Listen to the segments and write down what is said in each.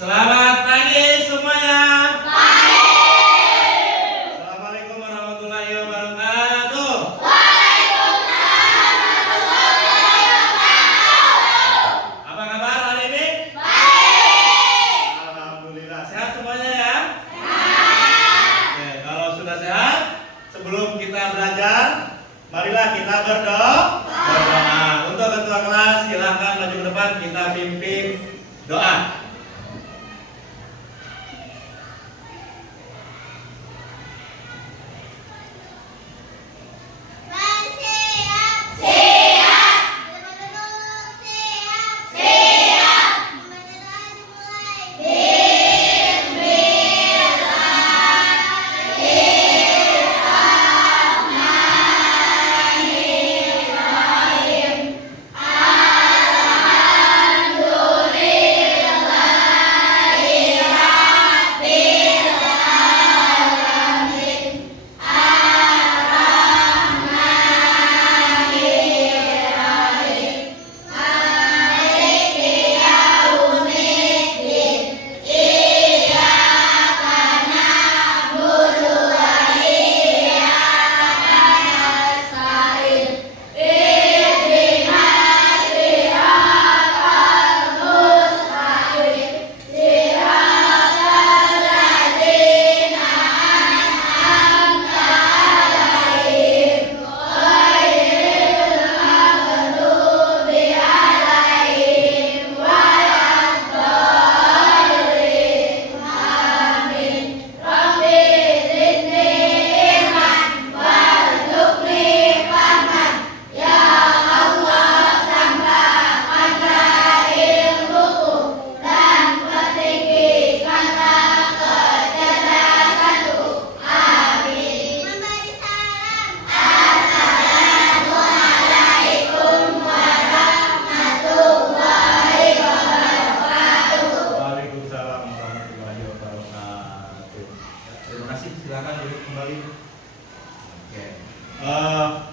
Selamat pagi semuanya. Pagi. Assalamualaikum warahmatullahi wabarakatuh. Waalaikumsalam warahmatullahi wabarakatuh. Apa kabar hari ini? Baik. Alhamdulillah. Sehat semuanya ya? Sehat. Oke, kalau sudah sehat, sebelum kita belajar, marilah kita berdoa. Untuk ketua kelas, silahkan maju ke depan, kita pimpin doa.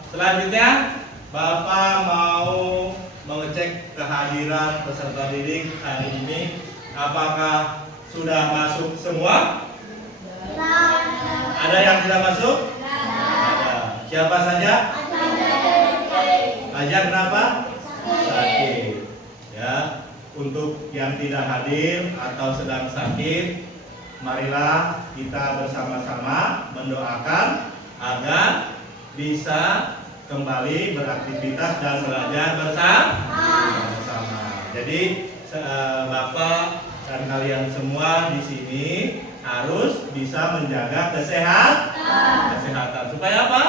Selanjutnya, Bapak mau mengecek kehadiran peserta didik hari ini. Apakah sudah masuk semua? Ada yang tidak masuk? Ada. Siapa saja? Aja kenapa? Sakit. Ya, untuk yang tidak hadir atau sedang sakit, marilah kita bersama-sama mendoakan agar bisa kembali beraktivitas dan belajar bersama. Jadi Bapak dan kalian semua di sini harus bisa menjaga kesehatan. Supaya apa?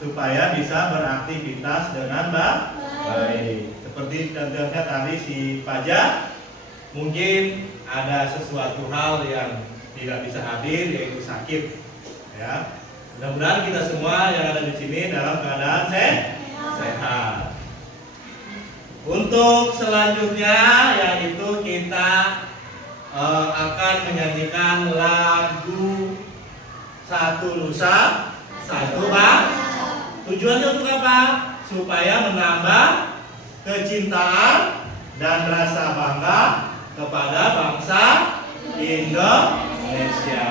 Supaya bisa beraktivitas dengan baik. Seperti contohnya tadi si Fajar, mungkin ada sesuatu hal yang tidak bisa hadir, yaitu sakit. Ya. Mudah-mudahan kita semua yang ada di sini dalam keadaan sehat. Untuk selanjutnya, yaitu kita akan menyanyikan lagu Satu Nusa Satu Bangsa. Tujuannya untuk apa? Supaya menambah kecintaan dan rasa bangga kepada bangsa Indonesia.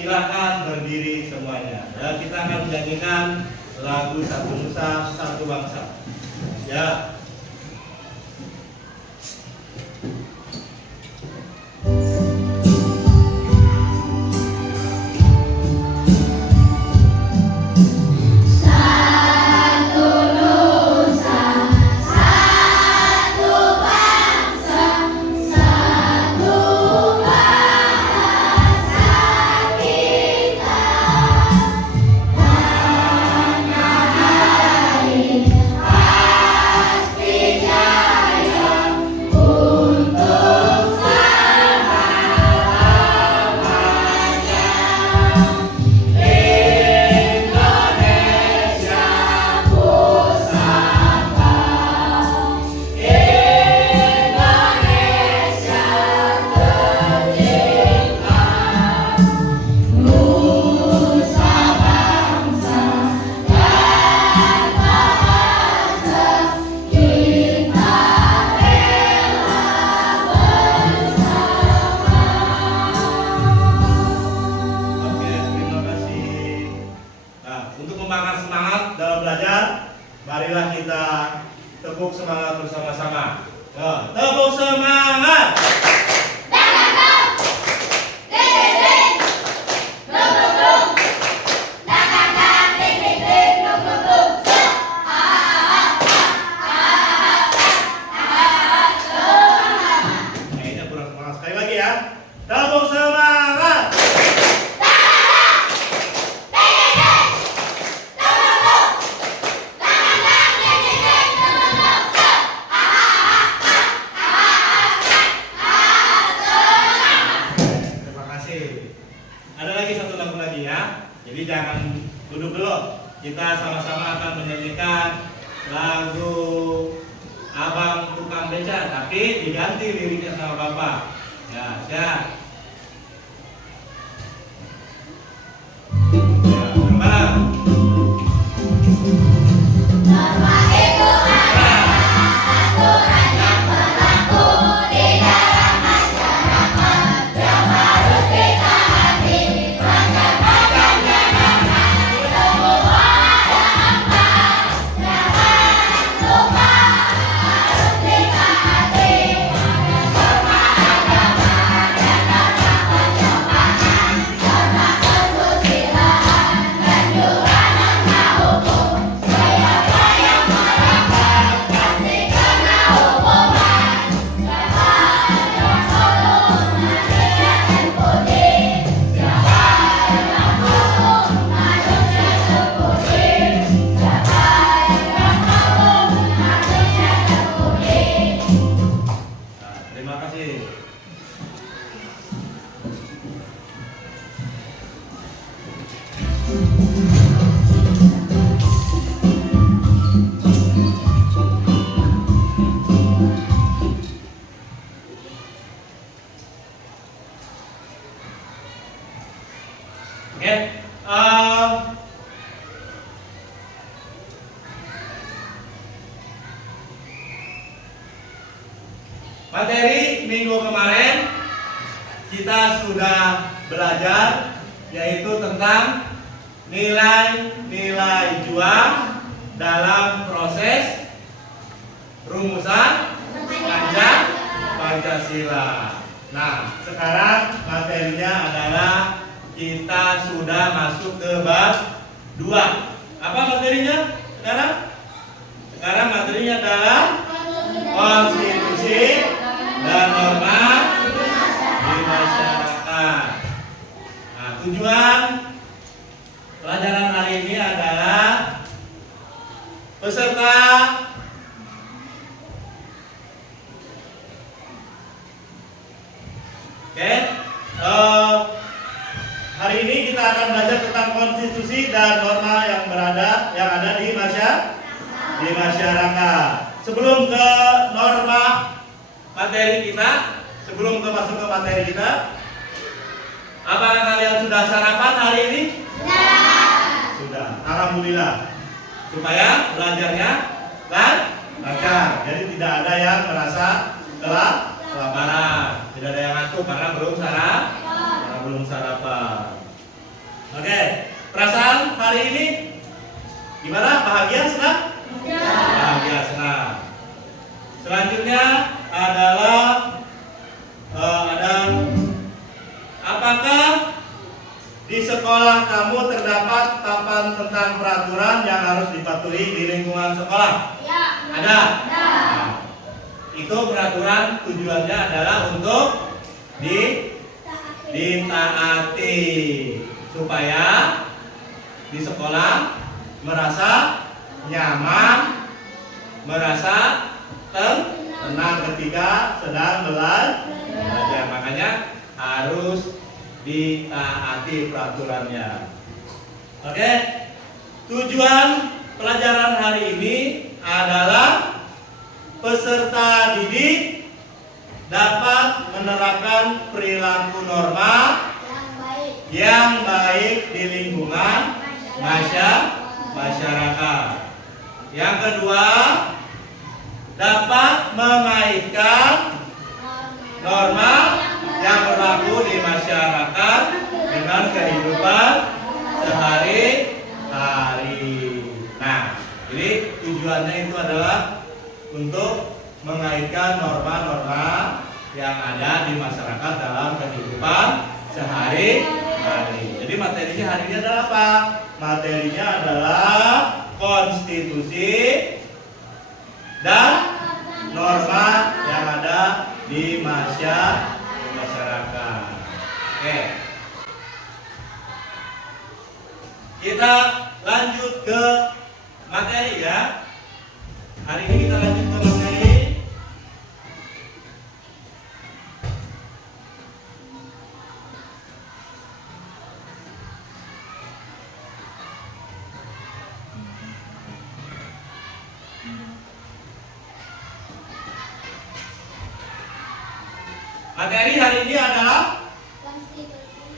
Silahkan berdiri semuanya. Ya, kita akan menyanyikan lagu Satu Nusa Satu Bangsa. Ya. Pasti Tepuk semangat. Terima kasih. Ada lagi satu lagu lagi ya. Jadi jangan duduk dulu. Kita sama-sama akan menyanyikan lagu Abang Tukang Beca, tapi diganti liriknya sama Bapak. Ya, siap. Ya, bareng-bareng. Norma itu adalah aturan yang berlaku di dalam masyarakat yang harus ditaati. Macam-macamnya norma, semua ada empat. Jangan lupa harus ditaati. Norma agama dan norma kesopanan, norma kesusilaan, dan juga norma hukum. Siapa yang melanggar pasti kena hukuman. Siapa yang tolong manusia terpuji. Siapa yang tolong manusia terpuji. Siapa yang tolong manusia terpuji. Nah, terima kasih. Oke, materi minggu kemarin kita sudah belajar yaitu tentang nilai-nilai juang dalam proses rumusan panjang Pancasila. Nah, sekarang materinya adalah kita sudah masuk ke bab 2. Apa materinya sekarang? Sekarang materinya adalah konstitusi dan norma di masyarakat. Nah, tujuan pelajaran hari ini adalah peserta hari ini kita akan belajar tentang konstitusi dan norma yang ada di masyarakat. Sebelum ke norma materi kita, sebelum masuk ke materi kita, apakah kalian sudah sarapan hari ini? Sudah. Alhamdulillah. Supaya belajarnya lancar. Jadi tidak ada yang merasa kelaparan, tidak ada yang ngantuk karena belum sarapan. Oke, perasaan hari ini gimana? Bahagia, senang? Bahagia, senang. Selanjutnya adalah apakah di sekolah kamu terdapat papan tentang peraturan yang harus dipatuhi di lingkungan sekolah? Ya. Ada? Nah, itu peraturan tujuannya adalah untuk ditaati supaya di sekolah merasa nyaman, merasa tenang ketika sedang belajar. Makanya harus ditaati peraturannya. Oke, tujuan pelajaran hari ini adalah peserta didik dapat menerapkan perilaku norma yang baik di lingkungan masyarakat. Yang kedua, dapat mengaitkan norma yang berlaku di masyarakat dengan kehidupan sehari-hari. Nah, jadi tujuannya itu adalah untuk mengaitkan norma-norma yang ada di masyarakat dalam kehidupan sehari-hari. Jadi materinya hari ini adalah apa? Materinya adalah konstitusi dan norma yang ada di masyarakat. kita lanjut ke materi ya. Hari ini kita lanjut ke materi. Materi hari ini adalah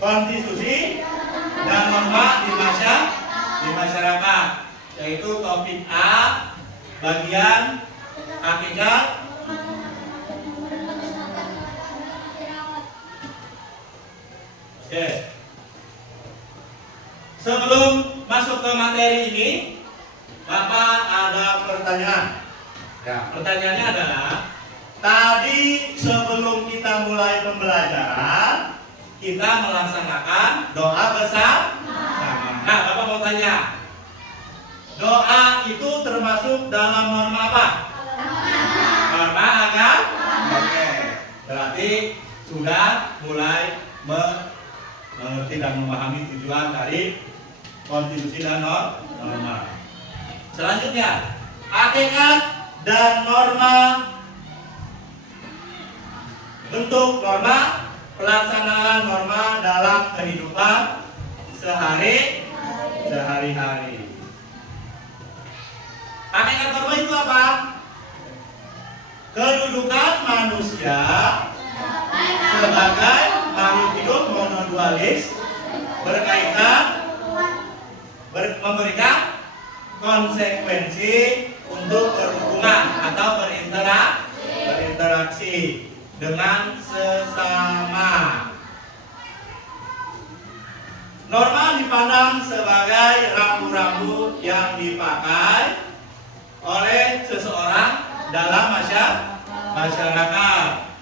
konstitusi dan norma di masyarakat, yaitu topik A bagian hakikat Oke. Sebelum masuk ke materi ini, Bapak ada pertanyaan. Ya, pertanyaannya adalah tadi sebelum kita mulai pembelajaran, kita melaksanakan doa bersama. Nah, Bapak mau tanya, doa itu termasuk dalam norma apa? Norma agama. Oke, berarti sudah mulai mengerti dan memahami tujuan dari konstitusi dan norma. Selanjutnya, hakikat dan norma. Bentuk norma, pelaksanaan norma dalam kehidupan sehari-hari. Hakikat norma itu apa? Kedudukan manusia sebagai makhluk hidup monodualis berkaitan memberikan konsekuensi untuk berhubungan atau berinteraksi dengan sesama. Norma dipandang sebagai rambu-rambu yang dipakai oleh seseorang dalam masyarakat.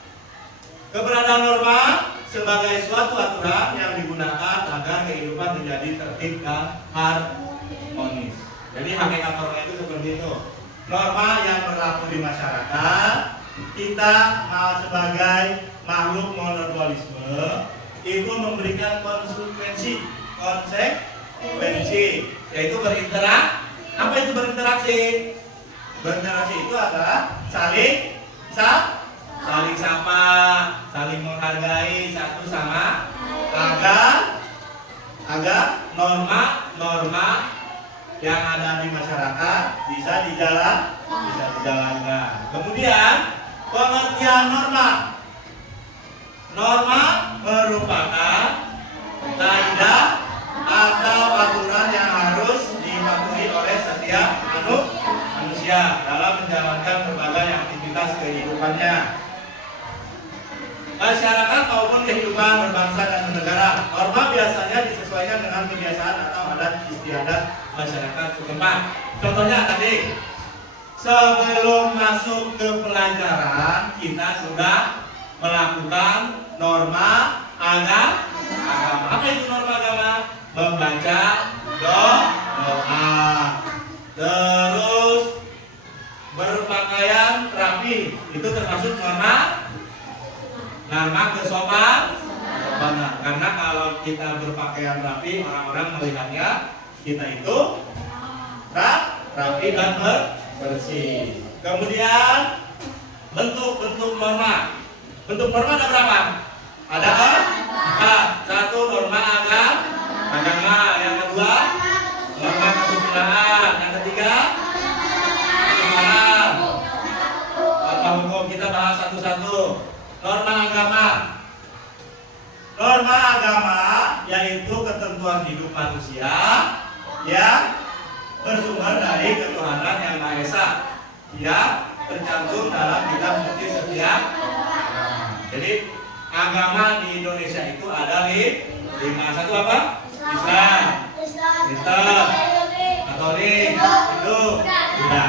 Keberadaan norma sebagai suatu aturan yang digunakan agar kehidupan menjadi tertib dan harmonis. Jadi hakikat norma itu seperti itu. Norma yang berlaku di masyarakat, kita sebagai makhluk monodualisme itu memberikan konsekuensi, yaitu berinteraksi. Apa itu berinteraksi? Berinteraksi itu adalah saling sapa, saling menghargai satu sama agar norma yang ada di masyarakat bisa dijalankan. Kemudian pengertian norma. Norma merupakan kaidah atau aturan yang harus dipatuhi oleh setiap manusia dalam menjalankan berbagai aktivitas kehidupannya, masyarakat maupun kehidupan berbangsa dan bernegara. Norma biasanya disesuaikan dengan kebiasaan atau adat istiadat masyarakat setempat. Contohnya tadi, sebelum masuk ke pelajaran kita sudah melakukan norma agama. Apa itu norma agama? Membaca doa, terus berpakaian rapi, itu termasuk norma kesopanan. Karena kalau kita berpakaian rapi, orang-orang melihatnya kita itu rapi dan bersih. Kemudian bentuk norma. Bentuk norma ada berapa? Ada 4. Satu, norma agama. Yang kedua, norma kesusilaan. Yang ketiga, kesusilaan. Norma hukum. Kita bahas satu-satu. Norma agama. Norma agama yaitu ketentuan hidup manusia yang bersumber dari ketuhanan yang Maha Esa, yang tercantum dalam kitab suci setiap agama. Jadi agama di Indonesia itu ada 5. Satu apa? Islam, Kristen, Katolik, Hindu, Buddha.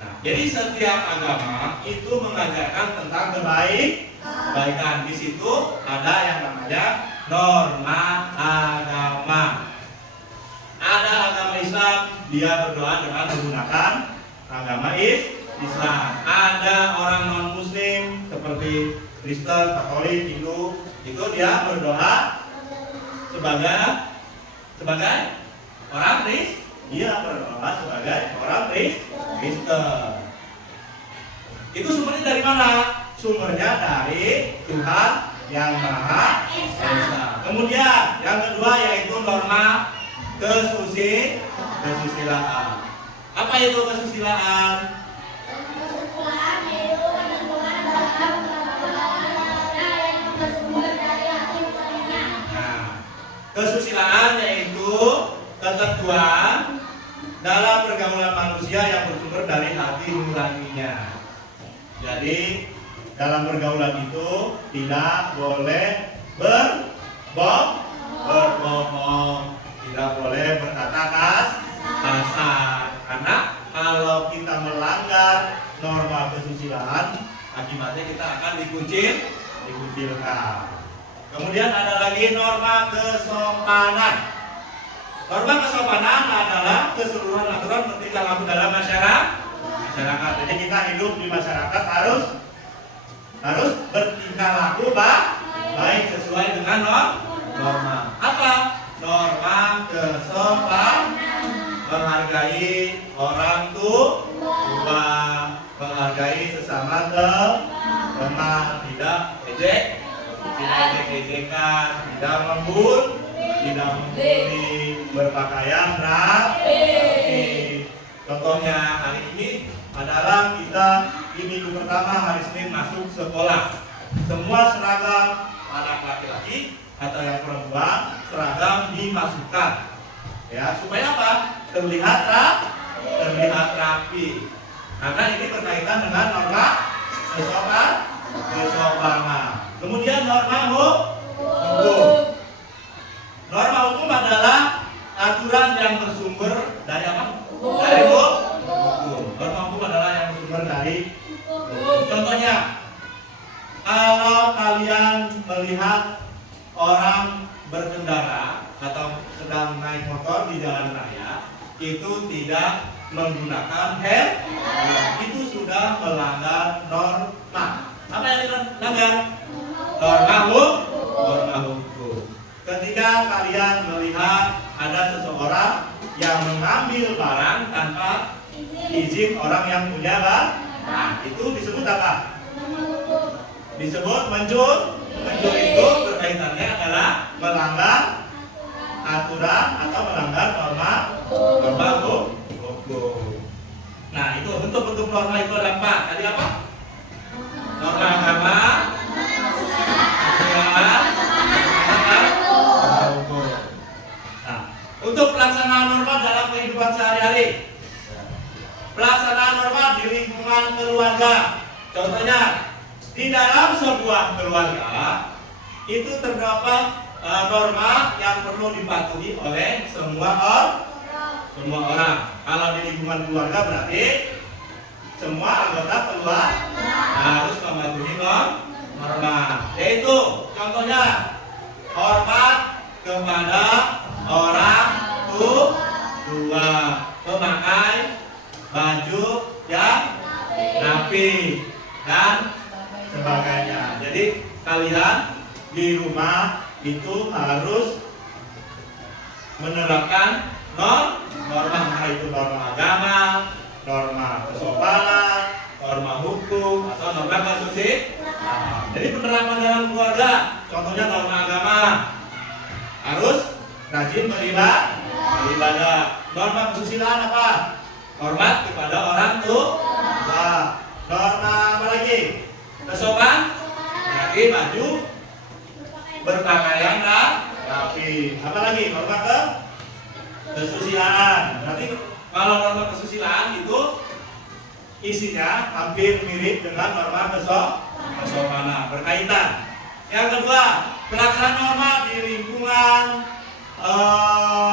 Nah, jadi setiap agama itu mengajarkan tentang kebaikan. Di situ ada yang namanya norma agama. Ada agama Islam, dia berdoa dengan menggunakan agama Islam. Ada orang non Muslim seperti Kristen, Katolik, Hindu, itu dia berdoa sebagai orang Kristen. Dia berdoa sebagai orang Kristen. Itu sumbernya dari mana? Sumbernya dari Tuhan yang Maha Esa. Kemudian yang kedua yaitu norma kesusilaan. Apa itu kesusilaan? Kesusilaan yaitu ketentuan dalam olahraga yang bersumber dari hati nuraninya. Nah, kesusilaan yaitu ketentuan dalam pergaulan manusia yang bersumber dari hati nuraninya. Jadi dalam pergaulan itu tidak boleh berbohong, tidak boleh berkata kasar. Karena kalau kita melanggar norma kesusilaan, akibatnya kita akan dikucilkan. Kemudian ada lagi norma kesopanan. Norma kesopanan adalah keseluruhan aturan bertingkah laku dalam masyarakat. Jadi kita hidup di masyarakat harus bertingkah laku baik sesuai dengan norma. Apa? Norma kesopanan. Menghargai orang tua, menghargai sesama teman, tidak ejek-ejekan, tidak membuli, berpakaian rapi. Contohnya hari ini adalah kita di minggu pertama hari Senin masuk sekolah. Semua seragam anak laki-laki atau yang perempuan seragam dimasukkan. Ya, supaya apa? Terlihat rapi. Karena ini berkaitan dengan norma kesopanan. Kemudian norma hukum. Norma hukum adalah aturan yang bersumber dari apa? Dari hukum. Norma hukum adalah yang bersumber dari hukum. Contohnya, kalau kalian melihat orang berkendara atau sedang naik motor di jalan raya, itu tidak menggunakan helm, itu sudah melanggar norma. Apa yang dilanggar? Norma hukum. Ketika kalian melihat ada seseorang yang mengambil barang tanpa izin orang yang punya barang, nah itu disebut apa? Disebut mencuri. Mencuri itu berkaitannya adalah melanggar aturan atau melanggar norma hukum. Nah, itu bentuk-bentuk norma itu ada 4. Tadi apa? Norma agama, Nah, untuk pelaksanaan norma dalam kehidupan sehari-hari. Pelaksanaan norma di lingkungan keluarga. Contohnya, di dalam sebuah keluarga itu terdapat norma yang perlu dipatuhi oleh semua orang. Kalau di lingkungan keluarga berarti semua anggota keluarga harus mematuhi norma. Yaitu contohnya hormat kepada orang tua, memakai baju yang rapi dan sebagainya. Jadi kalian di rumah itu harus menerapkan norma, itu norma agama, norma kesopanan, norma hukum, atau norma kesusilaan. Jadi penerapan dalam keluarga, contohnya norma agama harus rajin beribadah. Norma kesusilaan apa? Hormat kepada orang tua. Norma apa lagi? Kesopanan, berarti baju berpakaian rapi. Apa lagi? Norma kesusilaan. Berarti kalau norma kesusilaan itu isinya hampir mirip dengan norma kesopanan, berkaitan. Yang kedua, pelaksanaan norma di lingkungan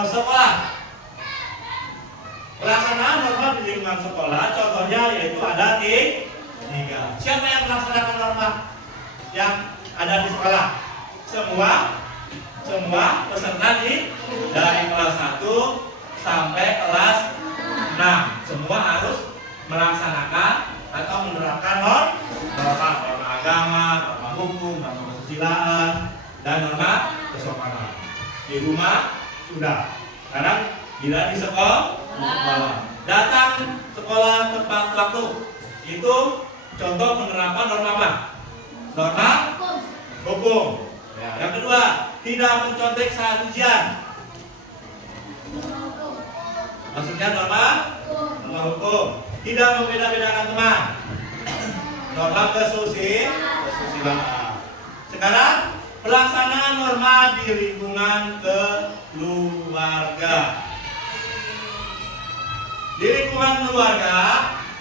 sekolah. Pelaksanaan norma di lingkungan sekolah, contohnya yaitu ada 3. Siapa yang melaksanakan norma yang ada di sekolah? Semua peserta dari kelas 1 sampai kelas 6 semua harus melaksanakan atau menerapkan norma agama, norma hukum, norma kesusilaan, dan norma kesopanan. Di rumah sudah. Sekarang Tidak di sekolah. Datang sekolah tepat waktu. Itu contoh penerapan norma apa? Norma hukum. Ya. Yang kedua, tidak mencontek saat ujian. Maksudnya norma hukum. Tidak membeda-bedakan teman. Norma kesusilaan. Sekarang pelaksanaan norma di lingkungan keluarga. Di lingkungan keluarga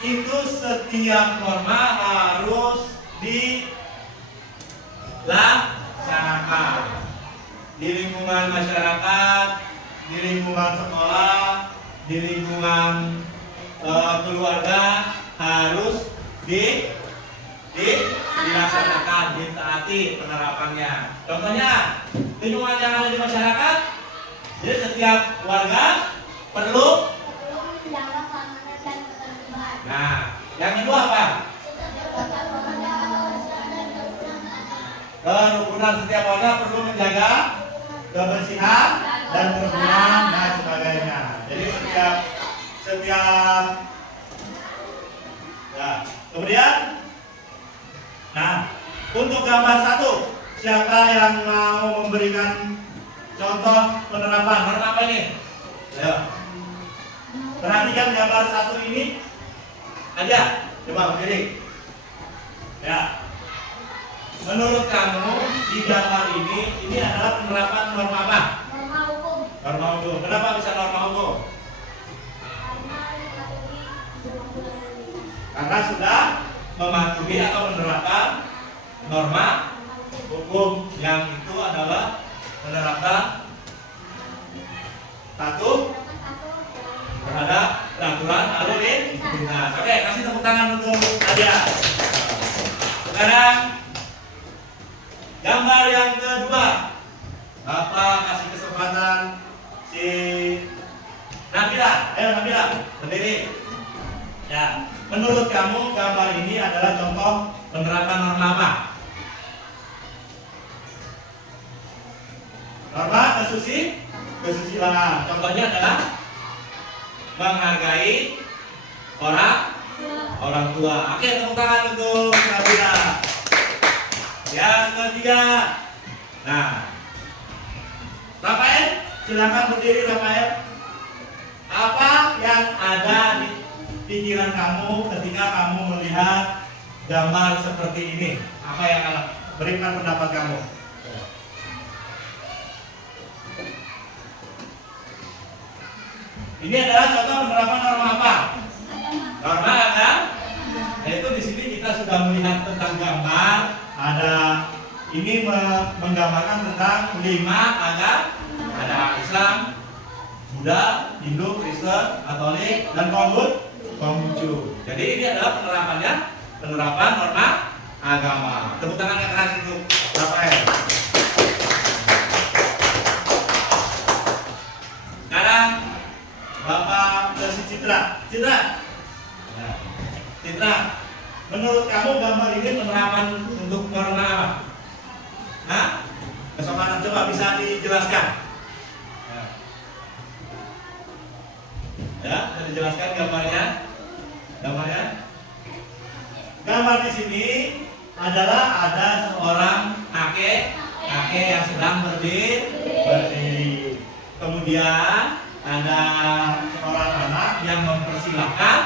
itu setiap norma harus dilaksanakan. Di lingkungan masyarakat, di lingkungan sekolah, di lingkungan keluarga harus dilaksanakan, ditaati penerapannya. Contohnya, lingkungan yang ada di masyarakat, jadi setiap warga perlu. Nah, yang kedua apa? Kerukunan, setiap warga perlu menjaga kebersihan dan kerukunan dan sebagainya. Jadi setiap ya. Kemudian, nah, untuk gambar 1, siapa yang mau memberikan contoh penerapan norma apa ini? Ayo. Perhatikan gambar 1 ini aja, coba berdiri. Ya. Menurut kamu di gambar ini adalah penerapan norma apa? Norma hukum. Norma hukum. Kenapa bisa norma hukum? Karena sudah mematuhi atau menerapkan norma hukum yang itu adalah menerapkan patuh terhadap peraturan lalu lintas. Oke, kasih tepuk tangan untuk Nadia. Sekarang gambar yang kedua, Bapak kasih kesempatan si Nabila. Ayo Nabila, berdiri. Ya, menurut kamu gambar ini adalah contoh penerapan norma apa? Norma kesusilaan. Contohnya adalah menghargai orang tua. Oke, tepuk tangan untuk Nabila. Yang ketiga, nah, Rafael, silakan berdiri Rafael. Apa yang ada di pikiran kamu ketika kamu melihat gambar seperti ini? Apa yang akan berikan pendapat kamu? Ini adalah contoh penerapan norma apa? Norma agama. Yaitu di sini kita sudah melihat tentang gambar. Ada ini menggambarkan tentang 5 agama. Ada Islam, Buddha, Hindu, Kristen, Katolik, dan Konghucu. Jadi ini adalah penerapan norma agama. Tepuk tangan yang keras untuk Rafael. Sekarang Bapak ke si Citra. Ya. Citra, menurut kamu gambar ini penerapan untuk norma apa? Hah? Kesopanan, coba bisa dijelaskan. Ya, bisa dijelaskan gambarnya. Gambar di sini adalah ada seorang kakek yang sedang berdiri. Kemudian ada seorang anak yang mempersilahkan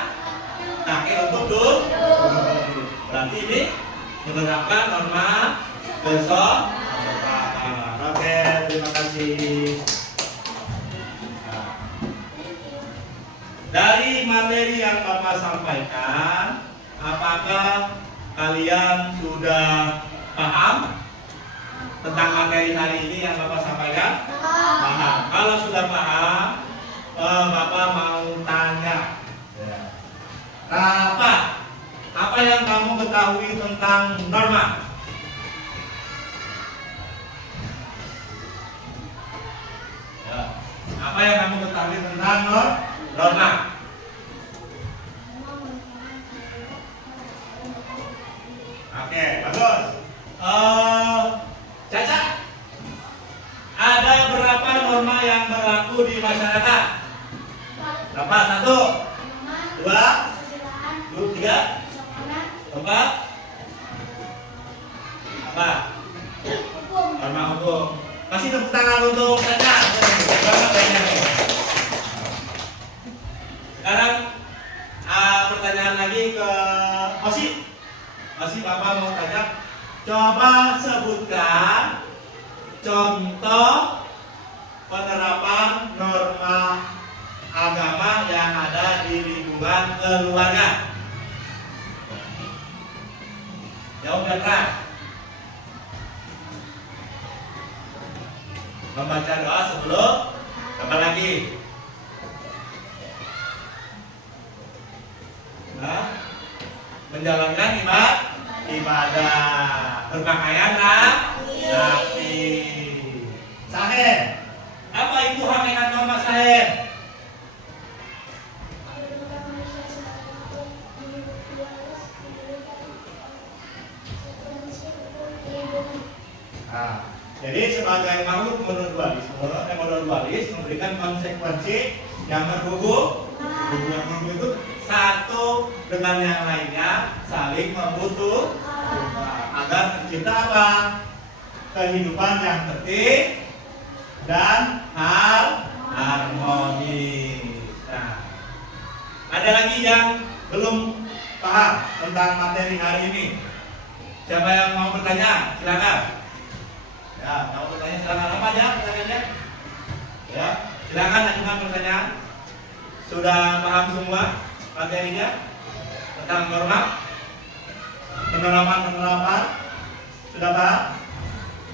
kakek untuk duduk. Berarti ini menerapkan norma kesopanan. Oke, terima kasih. Dari materi yang Bapak sampaikan, apakah kalian sudah paham tentang materi hari ini yang Bapak sampaikan? Paham. Kalau sudah paham, Bapak mau tanya. Apa yang kamu ketahui tentang norma? Apa yang kamu ketahui tentang norma? Oke, bagus. Caca, ada berapa norma yang berlaku di masyarakat? Berapa? 1, 2, 3, 4. Apa? Norma hukum. Kasih tepuk tangan untuk mereka. Banget kayaknya nih. Sekarang pertanyaan lagi ke Osi. Osi, Bapak mau tanya. Coba sebutkan contoh penerapan norma agama yang ada di lingkungan keluarga. Jawab dengan membaca doa sebelum apa lagi? Menjalankan ibadah, berpakaian rapi. Sahih. Apa itu hakikat norma sahih? Jadi sebagai makhluk monodualis memberikan konsekuensi yang berhubung itu satu dengan yang lainnya saling membutuhkan agar tercipta apa? Kehidupan yang tertib dan harmonis. Nah, ada lagi yang belum paham tentang materi hari ini. Siapa yang mau bertanya? Silakan. Ya, mau bertanya silakan. Apa aja pertanyaannya? Ya, silakan ajukan pertanyaan. Sudah paham semua materinya tentang norma? Penerapan sudah paham?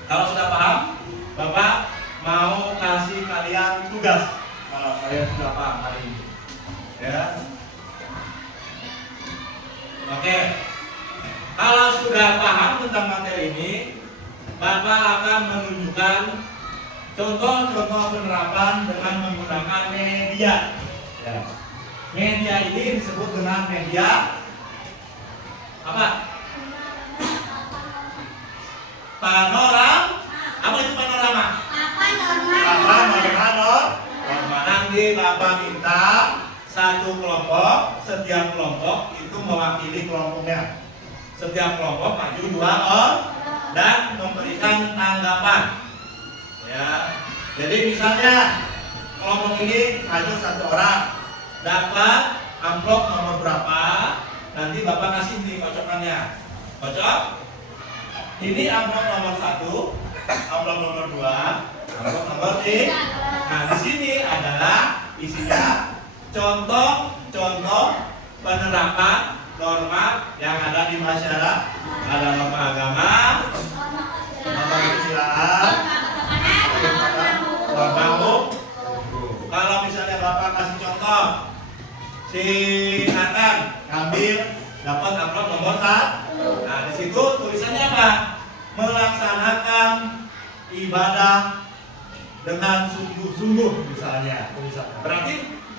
Kalau sudah paham, Bapak mau kasih kalian tugas. Kalau kalian sudah paham hari ini, ya. Oke. Kalau sudah paham tentang materi ini, Bapak akan menunjukkan contoh-contoh penerapan dengan menggunakan media. Ya. Media ini disebut dengan media apa? Panorama. Apa itu panorama? Norma. Nanti Bapak minta satu kelompok, setiap kelompok itu mewakili kelompoknya. Setiap kelompok maju 2 orang dan memberikan tanggapan. Ya. Jadi misalnya kelompok ini maju 1 orang, dapat amplop nomor berapa? Nanti Bapak kasih nih kocokannya. Kocok? Ini amplop nomor 1, amplop nomor 2, amplop nomor 3. Nah, di sini adalah isinya contoh-contoh penerapan norma yang ada di masyarakat. Ada norma agama, norma kesusilaan, norma hukum. Kalau misalnya Bapak kasih contoh, silakan ambil dapat amplop nomor 1. Nah, di situ tulisannya apa? Melaksanakan ibadah dengan sungguh-sungguh misalnya. Berarti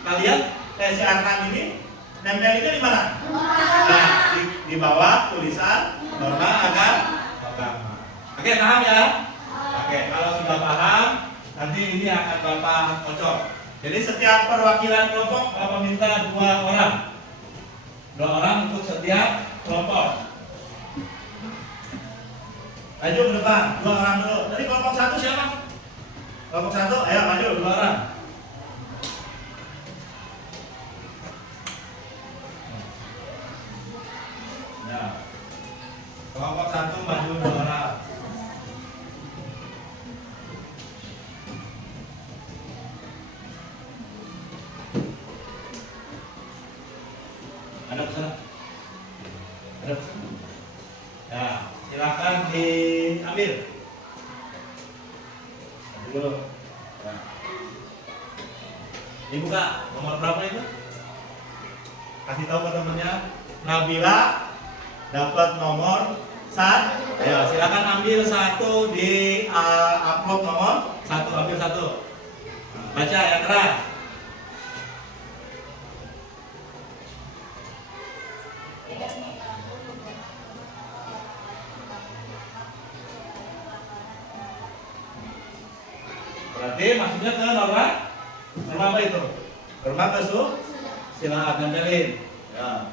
kalian siarkan ini nempelnya di mana? Nah, di bawah tulisan norma agama. Oke, paham ya? Oke, kalau sudah paham, nanti ini akan Bapak kocok. Jadi setiap perwakilan kelompok Bapak minta 2 orang. 2 orang untuk setiap kelompok. Maju ke depan, 2 orang dulu. Dari kelompok 1 siapa? Kelompok 1, ayo maju 2 orang. Ya. Kelompok 1 maju 2 orang. Ada pesan? Ada pesan? Ya, silakan diambil. Dulu. Ya. Dibuka nomor berapa itu? Kasih tahu ke temannya. Nabila dapat nomor 1. Ayo, silakan ambil 1 di amplop nomor 1. Ambil 1. Baca yang keras. Berarti maksudnya ke norma apa itu? Norma kesu? Silakan tempelin. Ya.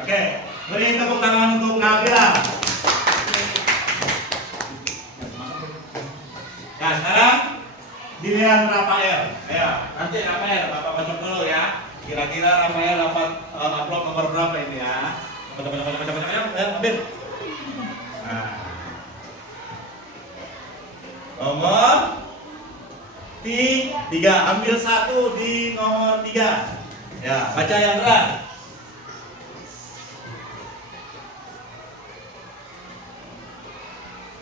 Oke, beri tepuk tangan untuk Nabila. Nah, sekarang giliran Rafael. Ya, nanti Rafael, Bapak baca dulu ya. Kira-kira Rafael dapat amplop nomor berapa ini ya? Baca, ya, ambil. Nah. Nomor 3, ambil 1 di nomor 3. Ya, baca yang berat.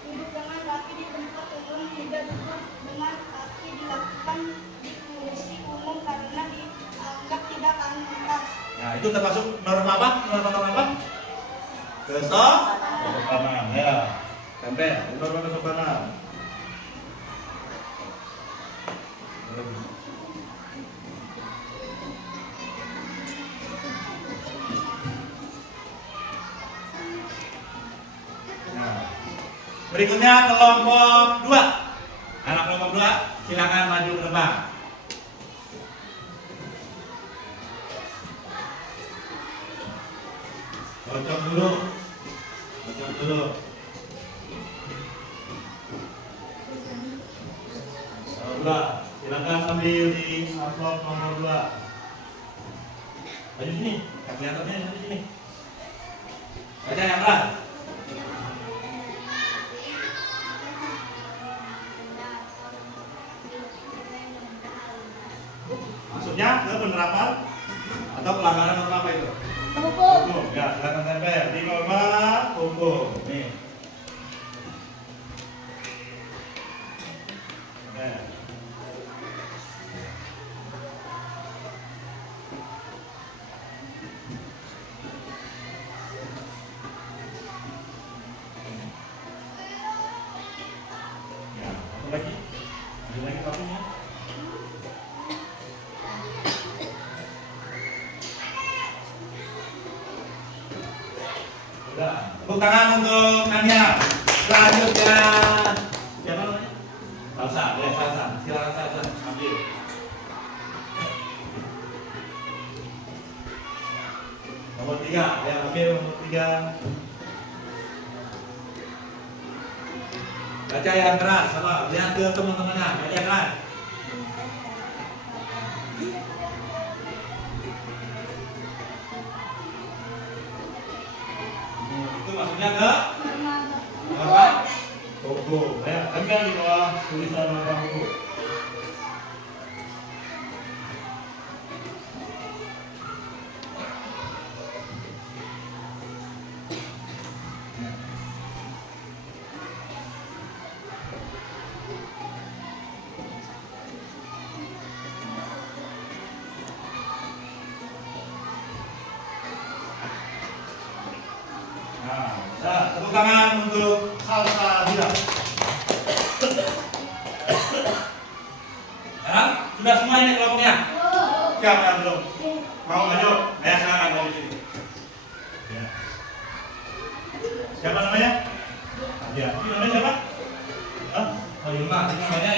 Duduk dengan rapi di tempat umum, tidak duduk dengan kaki dilakukan di kursi umum karena dianggap tidak pantas. Nah, itu termasuk norma apa? Norma apa? Kesopanan. Ya. Tempel, norma kesopanan. Nah, berikutnya kelompok 2. Anak kelompok 2, silakan maju ke depan. Bocok dulu. Bocok dulu. Nomor 2. Silakan ambil di amplop nomor 2. Maju sini. Kaki atasnya di sini. Baca yang berat. Maksudnya ke penerapan atau pelanggaran norma apa itu? Hukum. Ya, silakan tempel di norma hukum. Nih. Oke. Ya, satu lagi. Ada lagi kopinya. Tepuk tangan untuk Ania. Selanjutnya siapa namanya? Salsa, ya Salsa. Silakan Salsa, ambil. Nomor 3, ya ambil nomor 3. Baca yang keras, sama lihat ke teman-temannya, baca yang keras. Itu maksudnya ke apa? Hukum. Ya, tempel di bawah tulisan norma hukum. Nah, tepuk tangan untuk Salsa Dira. Sekarang sudah semua ini kelompoknya. Siapa yang belum? Mau maju? Ya, silakan dari sini. Ya. Siapa namanya? Ya, ini namanya siapa? Oh, Ilma. Ini namanya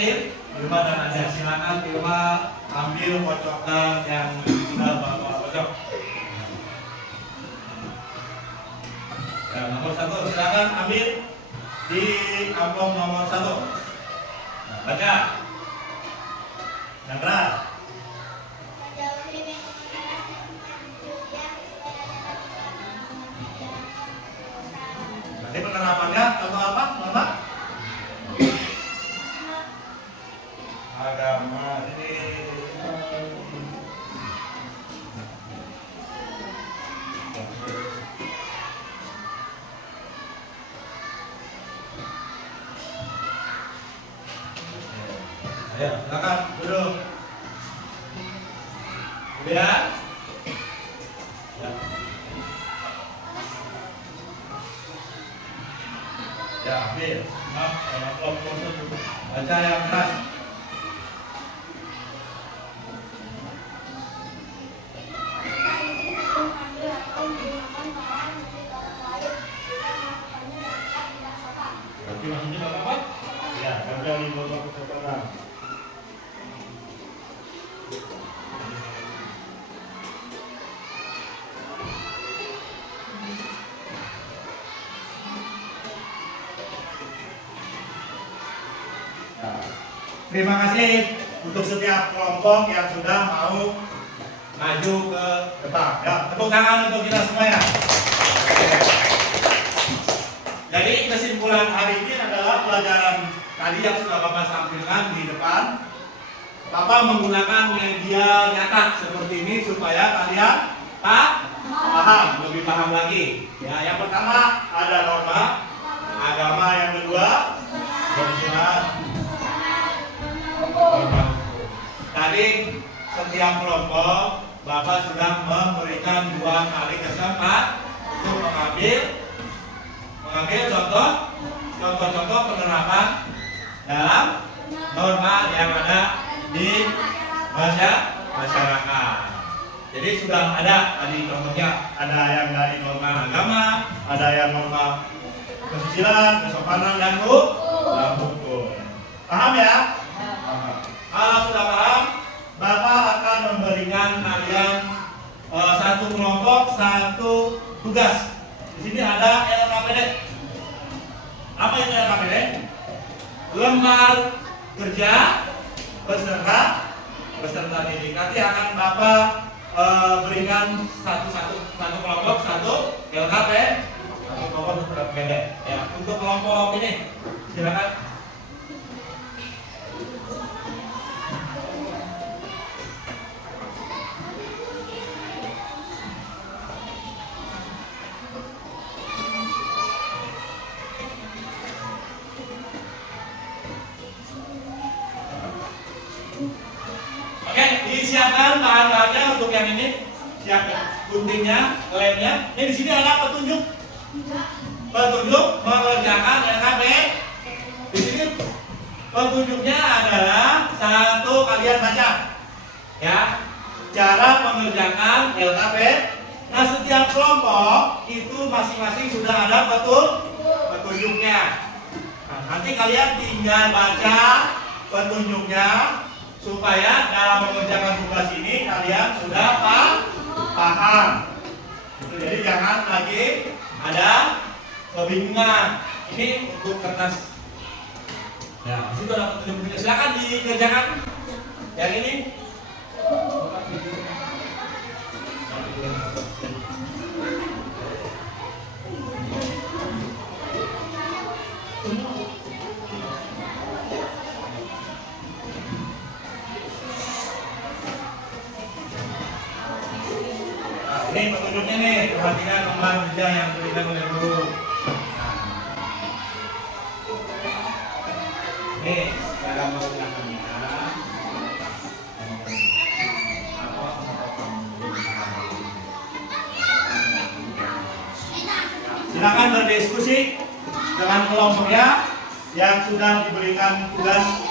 Ilma dan Aja. Silakan Ilma ambil kocokan yang sudah Bapak kocok. Ya, nomor 1 silakan ambil di amplop nomor 1. Nah, baca. Yang keras. Nanti penerapannya contoh apa? Norma? Agama ini. Ya, silakan duduk. Kemudian, ya. Ya, ambil. Maaf, kelompok baca yang keras. Berarti maksudnya apa? Ya, gagal di babak pertama. Terima kasih untuk setiap kelompok yang sudah mau maju ke depan. Ya, tepuk tangan untuk kita semuanya. Jadi kesimpulan hari ini adalah pelajaran tadi yang sudah Bapak sampaikan di depan. Bapak menggunakan media nyata seperti ini supaya kalian paham, lebih paham lagi. Ya, yang pertama ada norma agama, yang kedua konstitusi. Tadi setiap kelompok Bapak sudah memberikan 2 kali kesempatan untuk mengambil contoh penerapan dalam norma yang ada di masyarakat. Jadi sudah ada tadi contohnya, ada yang dari norma agama, ada yang norma kesusilaan, kesopanan dan hukum. Paham ya? Kalau sudah paham, Bapak akan memberikan kalian satu kelompok, satu tugas. Di sini ada LKPD. Apa itu LKPD? Lembar kerja peserta didik. Nanti akan Bapak berikan satu kelompok, satu LKPD, satu kelompok, satu LKPD. Ya, untuk kelompok ini silakan. Disiapkan bahan-bahannya untuk yang ini, siapkan guntingnya, lemnya. Ini di sini ada petunjuk mengerjakan LKP. Di sini petunjuknya adalah satu, kalian baca, ya, cara mengerjakan LKP. Nah, setiap kelompok itu masing-masing sudah ada petunjuknya. Nah, nanti kalian tinggal baca petunjuknya, supaya dalam mengerjakan tugas ini kalian sudah paham. Jadi jangan lagi ada kebingungan. Ini untuk kertas. Ya, itu ada petunjuknya. Silakan dikerjakan. Yang ini. Ini petunjuknya nih, perhatikan lembar kerja yang diberikan oleh guru. Nih, cara mengerjakannya. Silakan berdiskusi dengan kelompoknya yang sudah diberikan tugas.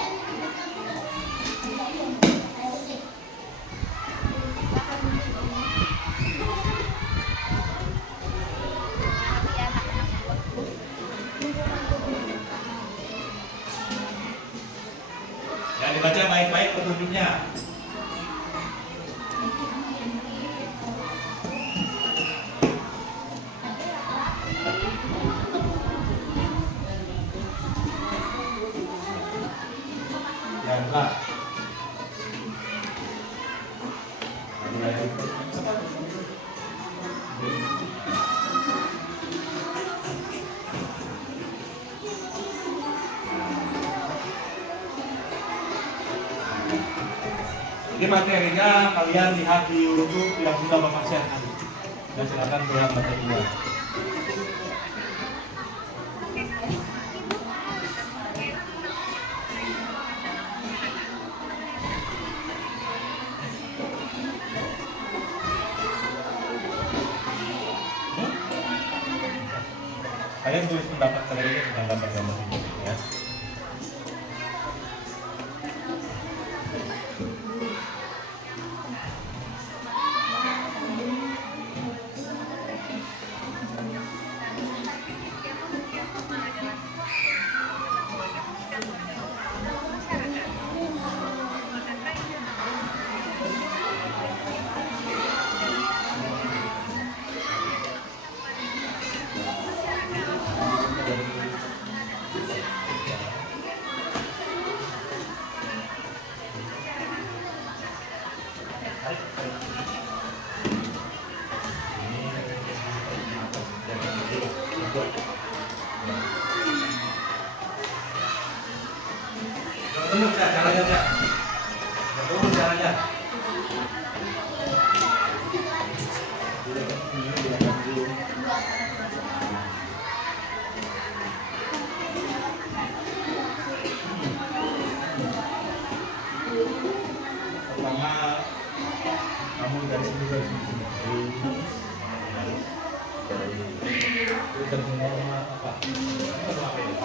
Dibaca baik-baik petunjuknya. Yang belah. Ini materinya kalian lihat di YouTube yang sudah Bapak share. Dan silakan lihat materinya. Kalian tulis pendapat kalian tentang gambar-gambar ini ya. Ketemu caranya ya. Ketemu caranya. Pertama kamu dari sini dari sini. Itu norma apa? Norma apa ya?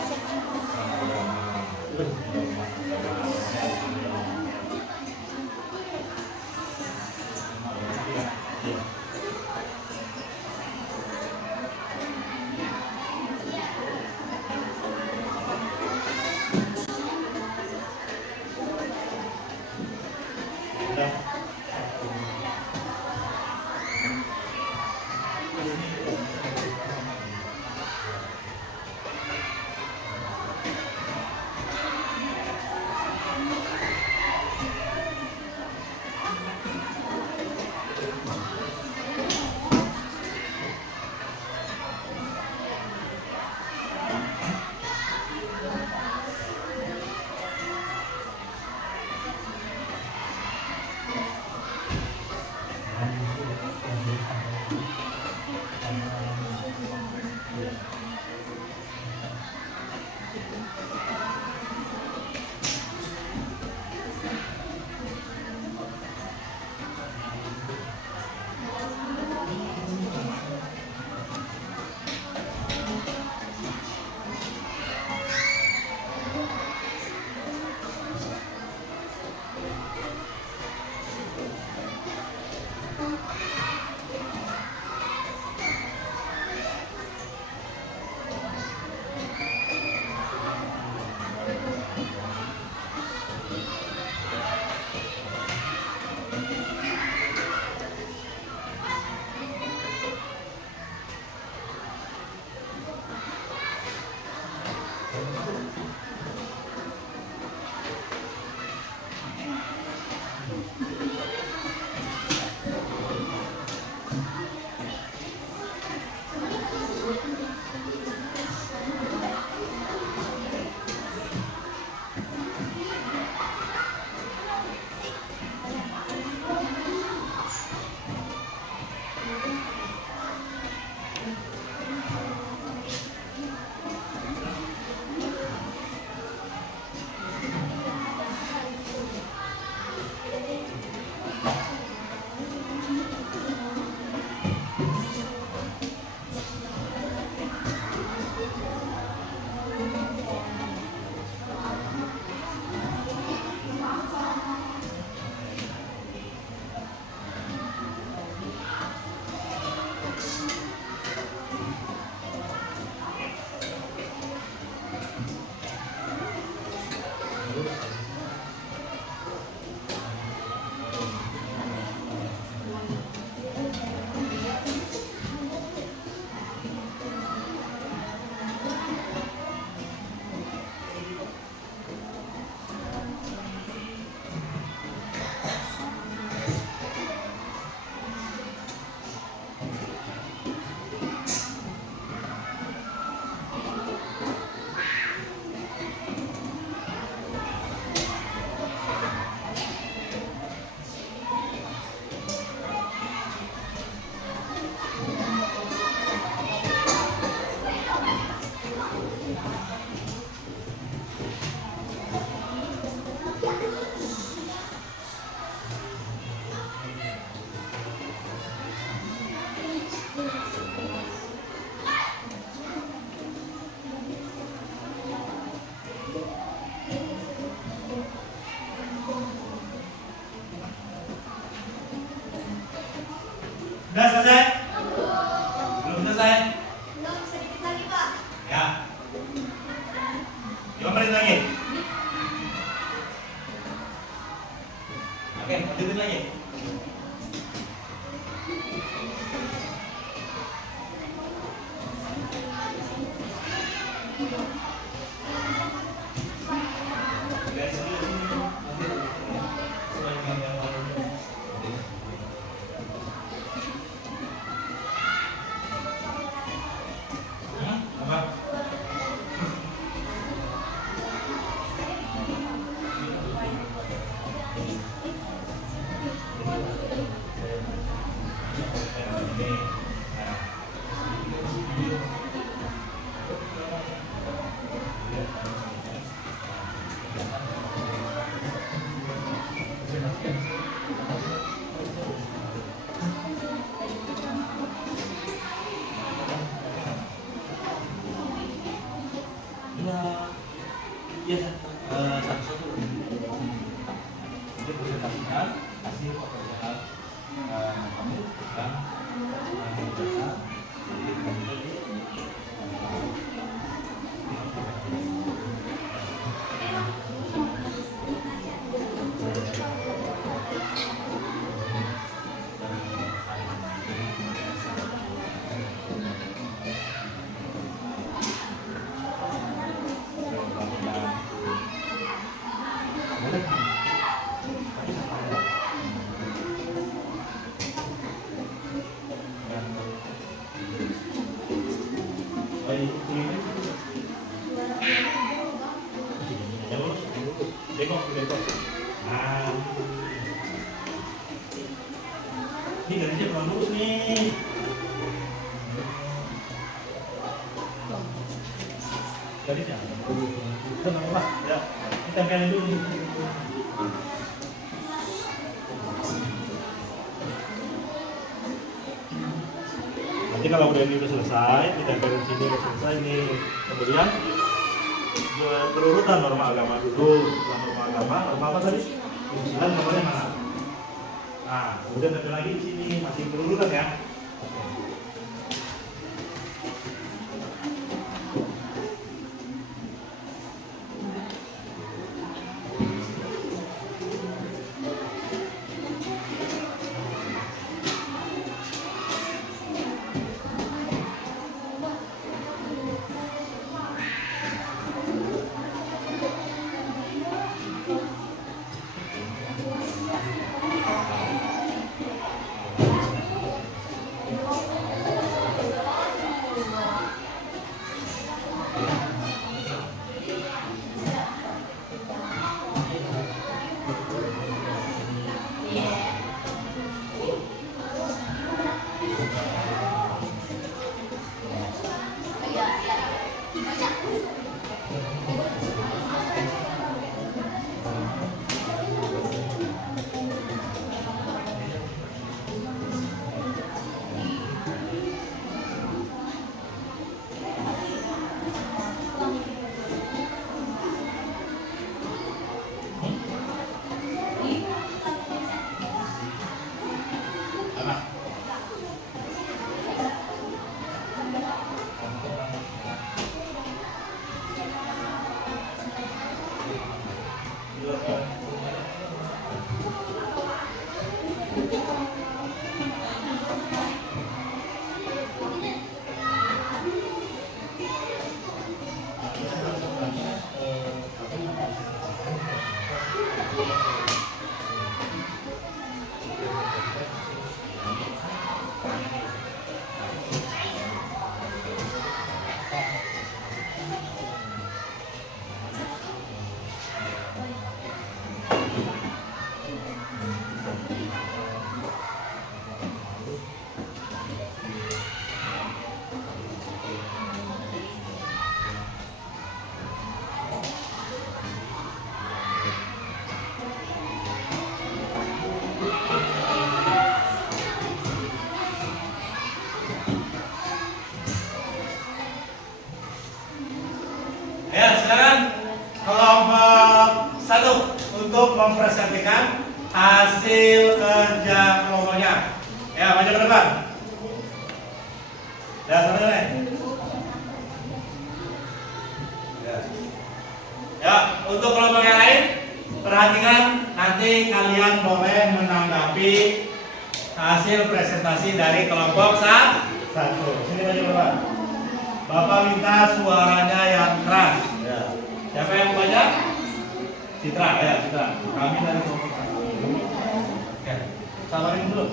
Sudah selesai? Belum selesai? Belum, sedikit lagi Pak. Ya. 5 menit lagi. Oke, lanjutin lagi. Apa? Iya, satu-satu. Jadi presentasikan hasil pekerjaan kamu dan jasa. Nah, ini garisnya kurang lurus nih. Garisnya itu nggak apa-apa ya, kita tempelin dulu. Nanti kalau udah ini udah selesai, kita tempelin sini udah selesai nih. Kemudian berurutan norma agama dulu. Norma agama, norma apa tadi? Dan nomornya mana? Nah, kemudian tempel lagi di sini, masih berurutan ya. Ya, maju ke depan. Ya, sana nih. Ya. Ya, untuk kelompok yang lain, perhatikan nanti kalian boleh menanggapi hasil presentasi dari kelompok satu. Sini maju ke depan. Bapak minta suaranya yang keras. Ya. Siapa yang baca? Citra, ya Citra. Kami dari kelompok satu. Oke, samarin dulu.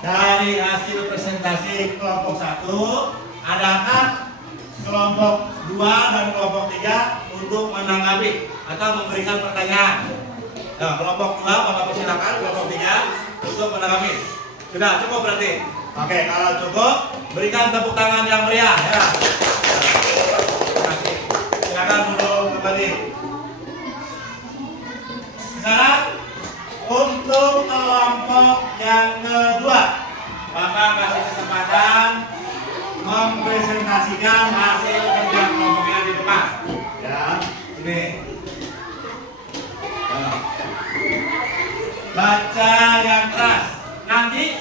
Dari hasil presentasi kelompok 1, adakah kelompok 2 dan kelompok 3 untuk menanggapi atau memberikan pertanyaan? Nah, kelompok 2 Bapak persilakan, kelompok 3 untuk menanggapi. Sudah cukup berarti? Oke, kalau cukup berikan tepuk tangan yang meriah ya. Silakan duduk kembali. Sekarang untuk kelompok yang kedua, Bapak kasih kesempatan mempresentasikan hasil kerja kelompoknya di depan. Ya, ini. Nah. Baca yang keras. Nanti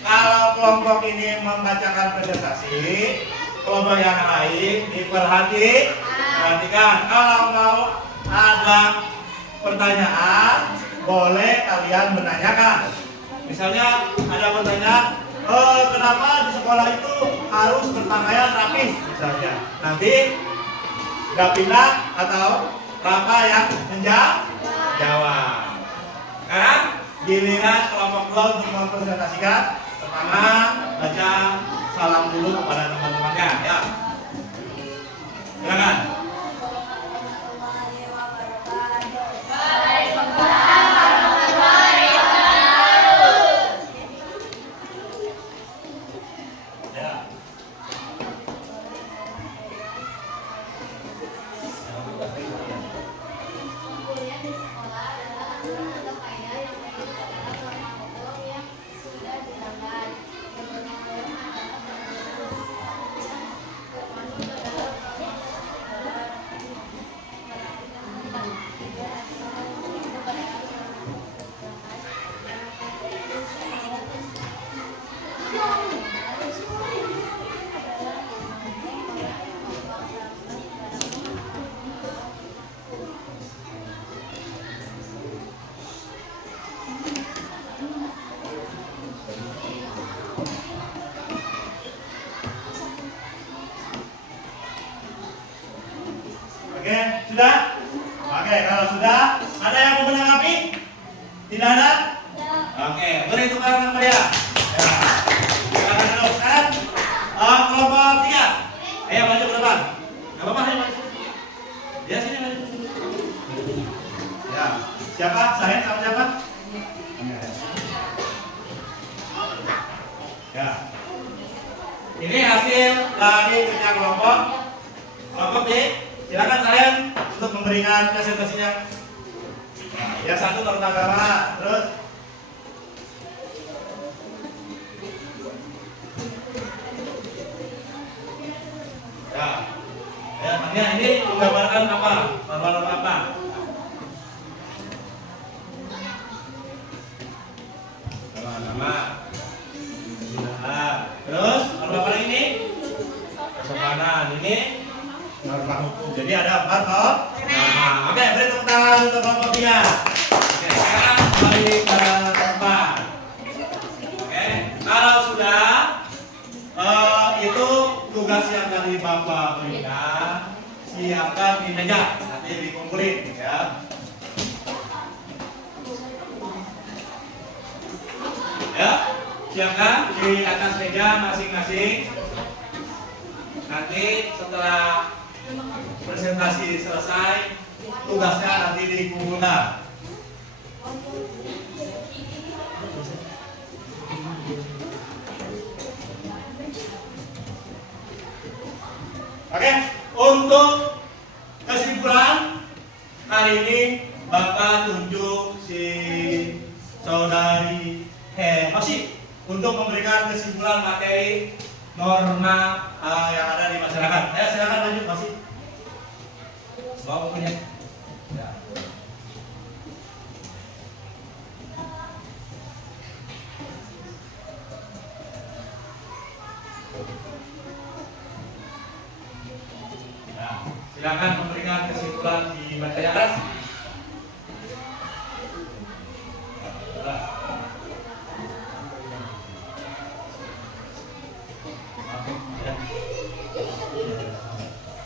kalau kelompok ini membacakan presentasi, kelompok yang lain perhatikan. Kalau mau ada pertanyaan, boleh kalian menanyakan. Misalnya ada pertanyaan, kenapa di sekolah itu harus berpakaian rapi? Misalnya, nanti Gapina atau Rapa yang menjawab. Sekarang giliran kelompok 2 untuk mempresentasikan. Pertama, baca salam dulu kepada teman-temannya. Ya, silakan. Oke, sudah? Oke, kalau sudah, ada yang mau menanggapi? Tidak ada? Oke, beri tepuk tangan meriah. Ya. Sekarang kelompok 3. Ayo maju ke depan. Gak apa-apa, ayo maju. Ya sini maju. Ya, siapa? Sahen sama siapa? Ya. Ini hasil dari kerja kelompok. Kelompok B, silakan kalian untuk memberikan presentasinya. Nah, yang satu turun agama, terus ya. Ya, tanya ini menggambarkan apa? Gambaran apa? Nama-nama. Sudah. Terus apa ini? Kesopanan. Ini norma hukum. Jadi ada 4 toh? Nah, oke, beri tepuk tangan untuk kelompok 3. Oke, sekarang kembali ke tempat. Oke, kalau sudah itu tugas yang tadi Bapak berikan, siapkan di meja, nanti dikumpulin ya. Ya, siapkan di atas meja masing-masing. Nanti setelah presentasi selesai, tugasnya nanti dikumpulkan. Oke, untuk kesimpulan hari ini Bapak tunjuk si saudari Masih untuk memberikan kesimpulan materi norma yang ada di masyarakat. Ya, silakan lanjut Masih. Bawa bukunya. Ya. Nah, silakan memberikan kesimpulan di baca atas.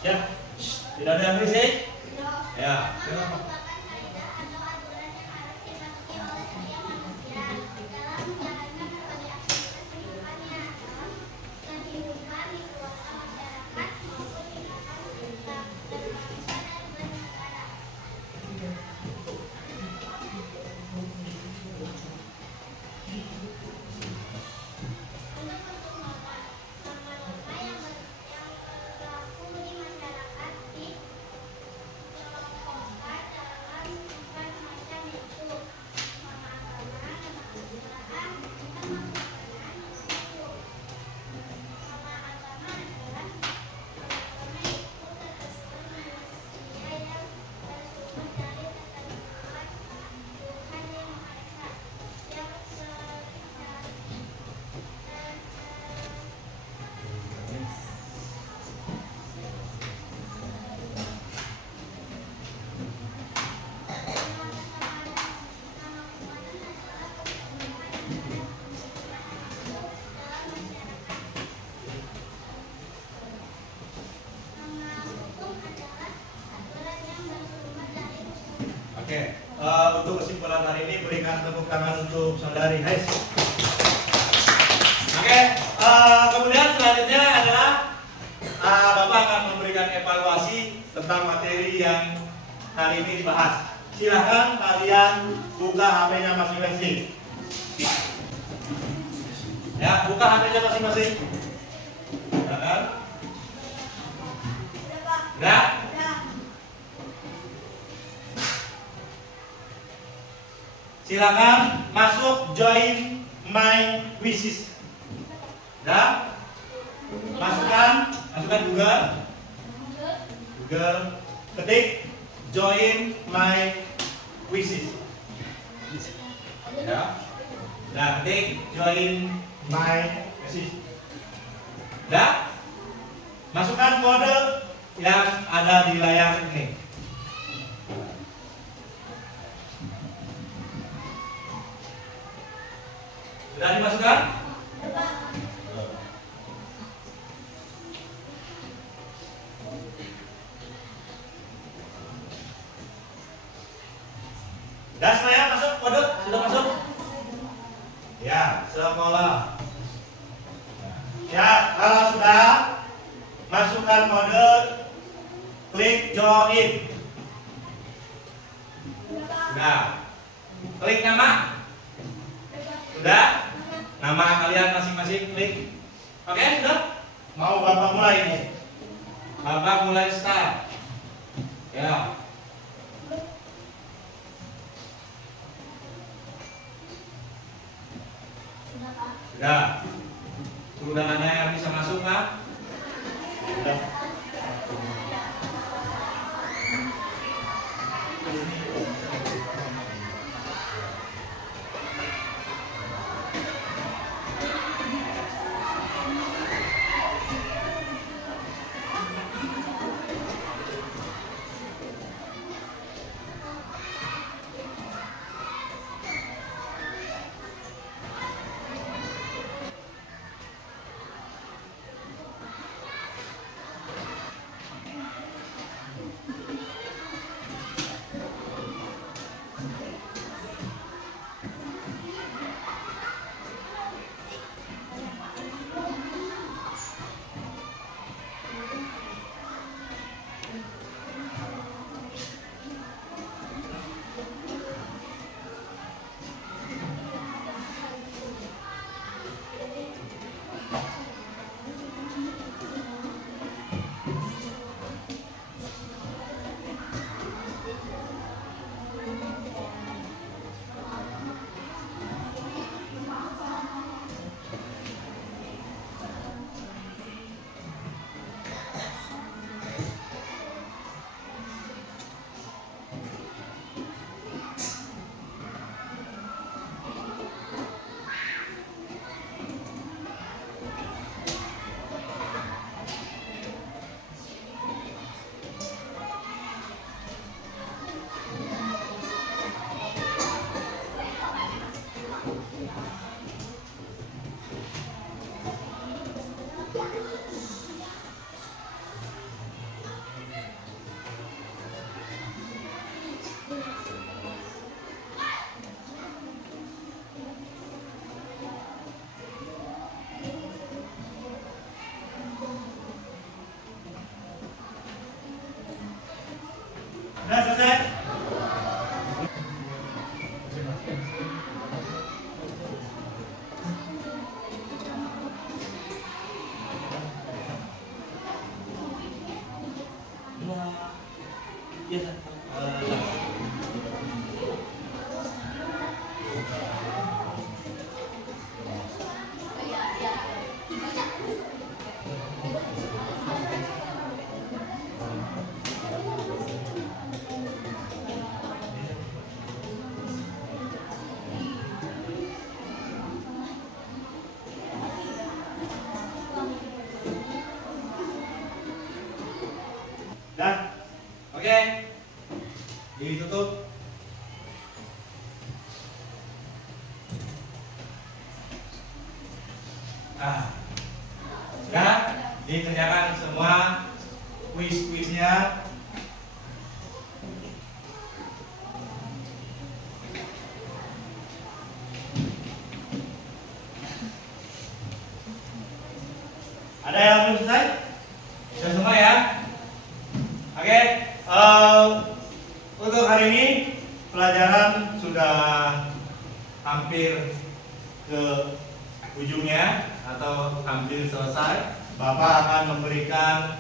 Ya, tidak ada yang berisik. Ya, kenapa? Oke, untuk kesimpulan hari ini berikan tepuk tangan untuk saudari Hes. Oke, kemudian selanjutnya adalah Bapak akan memberikan evaluasi tentang materi yang hari ini dibahas. Silahkan kalian buka HP-nya masing-masing. Ya, buka HP-nya masing-masing. Silakan. Udah? Silakan masuk join my wishes. Ya, masukkan Google, ketik join my wishes. Ya, nah ketik join my wishes. Ya, masukkan kode yang ada di layar ini. Sudah dimasukkan? Sudah semuanya masuk kode? Sudah masuk? Ya, sekolah. Ya, kalau sudah masuk masukkan mode klik join. Sudah. Klik nama. Sudah. Nama kalian masing-masing klik. Oke, sudah. Mau Bapak mulai nih. Bapak mulai start. Ya. Sudah. Sudah ada yang bisa masuk, Pak? Sudah. Sudah selesai? Dah? Oke. Ditutup. Sudah dikerjakan semua kuis-kuisnya. Ada yang belum selesai? Sudah semua ya? Oke, untuk hari ini pelajaran sudah hampir ke ujungnya atau hampir selesai. Bapak akan memberikan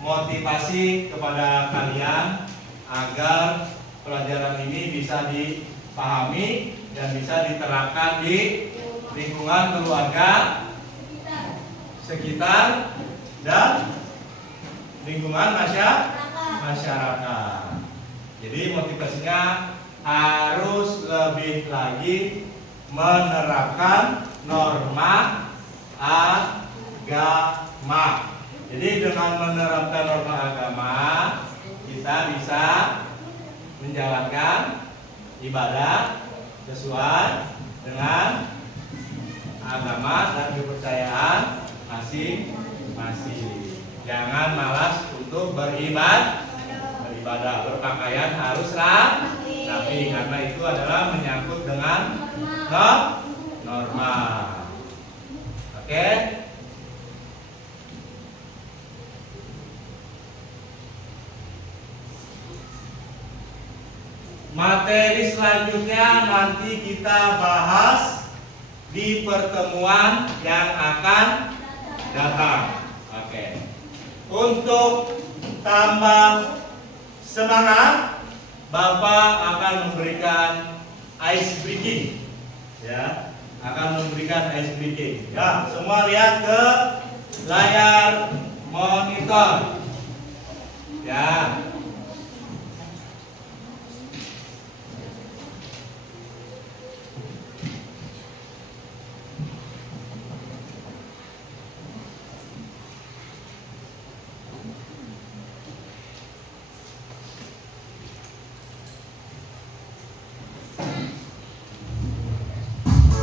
motivasi kepada kalian agar pelajaran ini bisa dipahami dan bisa diterapkan di lingkungan keluarga, sekitar, dan lingkungan masyarakat. Jadi motivasinya harus lebih lagi menerapkan norma agama. Jadi dengan menerapkan norma agama, kita bisa menjalankan ibadah sesuai dengan agama dan kepercayaan masing-masing. Jangan malas untuk beribadah. Berpakaian harus rapi karena itu adalah menyangkut dengan norma. Oke? materi selanjutnya nanti kita bahas di pertemuan yang akan datang. Oke. Untuk tambah semangat, Bapak akan memberikan ice breaking. Ya, akan memberikan ice breaking. Ya, semua lihat ke layar monitor. Ya.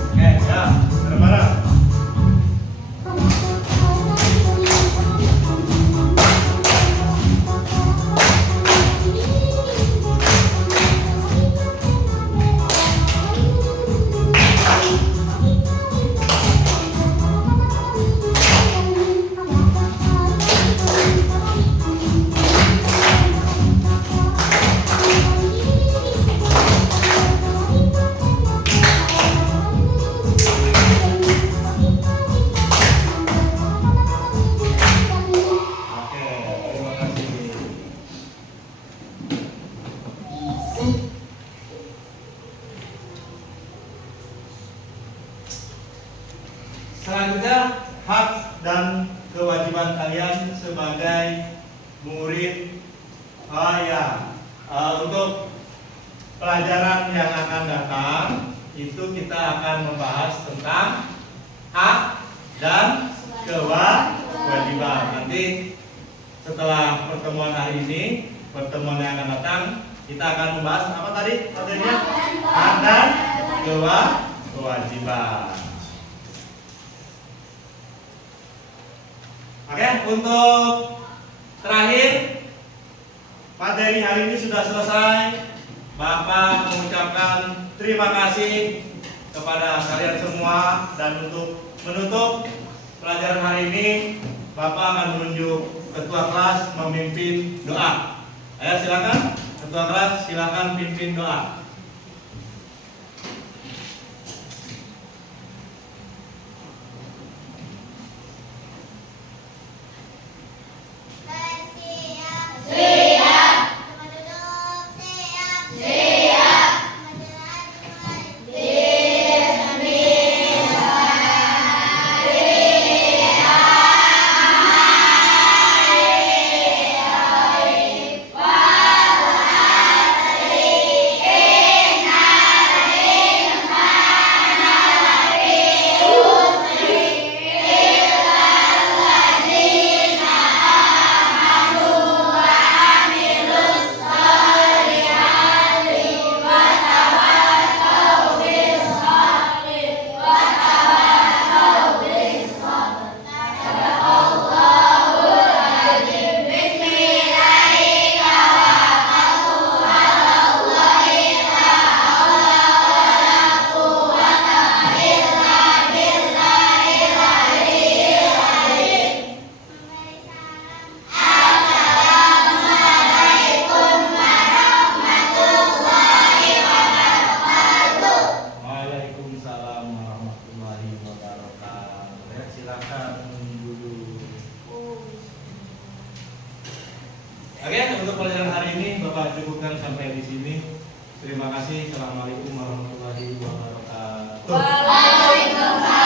Oke, ya, bareng-bareng. Oke, terima kasih. Selanjutnya, hak dan kewajiban kalian sebagai murid. Untuk pelajaran yang akan datang itu kita akan membahas tentang hak dan kewajiban. Nanti setelah pertemuan hari ini, pertemuan yang akan datang, kita akan membahas apa tadi materinya? Hak dan kewajiban. Oke, untuk terakhir, materi hari ini sudah selesai. Bapak mengucapkan terima kasih kepada kalian semua, dan untuk menutup pelajaran hari ini, Bapak akan menunjuk ketua kelas memimpin doa. Ayo silakan, ketua kelas silakan pimpin doa. Oke, untuk pelajaran hari ini Bapak cukupkan sampai di sini. Terima kasih. Assalamualaikum warahmatullahi wabarakatuh. Waalaikumsalam.